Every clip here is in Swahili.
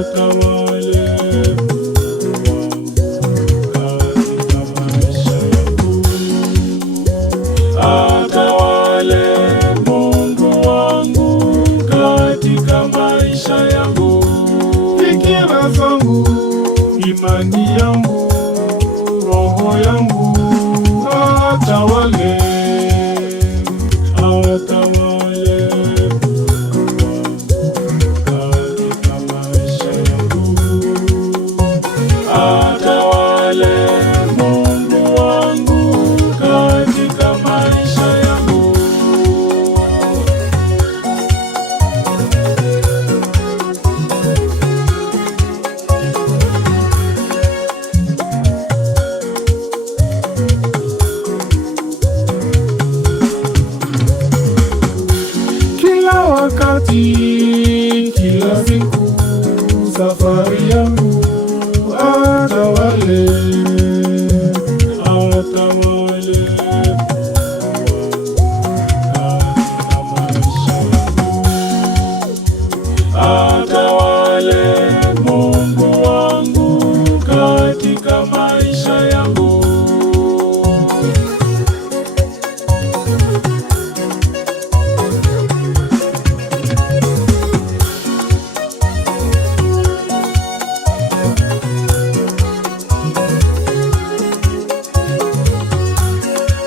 atawale katika maisha yangu, atawale Mungu wangu katika maisha yangu, fikira zangu, imani yangu, roho yangu, atawale, atawale katika maisha yangu, atawale Mungu wangu katika maisha yangu. Kila wakati, kila siku, safari yangu, atawale, atawale katika maisha yangu, atawale Mungu wangu katika maisha yangu.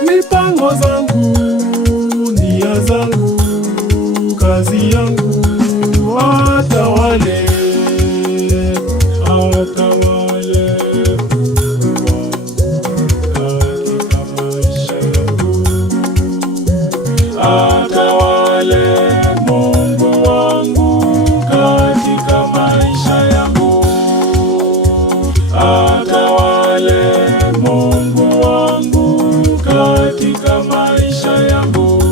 Mipango zangu, nia zangu, kazi yangu, atawale, atawale katika maisha yangu, atawale Mungu wangu katika maisha yangu, atawale Mungu wangu katika maisha yangu.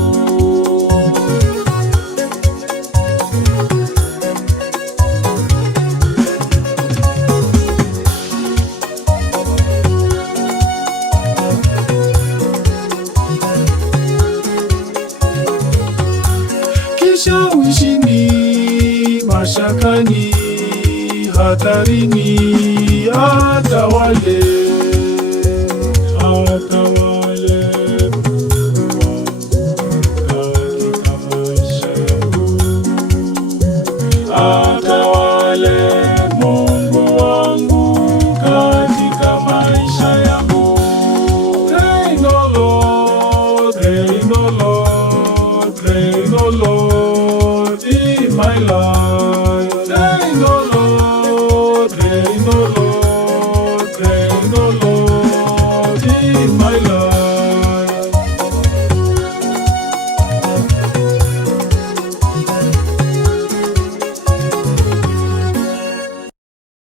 Kishawishini, mashakani, hatarini, atawale, atawale katika maisha yangu, atawale Mungu wangu katika maisha yangu. Reign, O Lord, reign, O Lord, reign, O Lord, in my life. Reign, O Lord, reign, O Lord, reign, O Lord, in my life.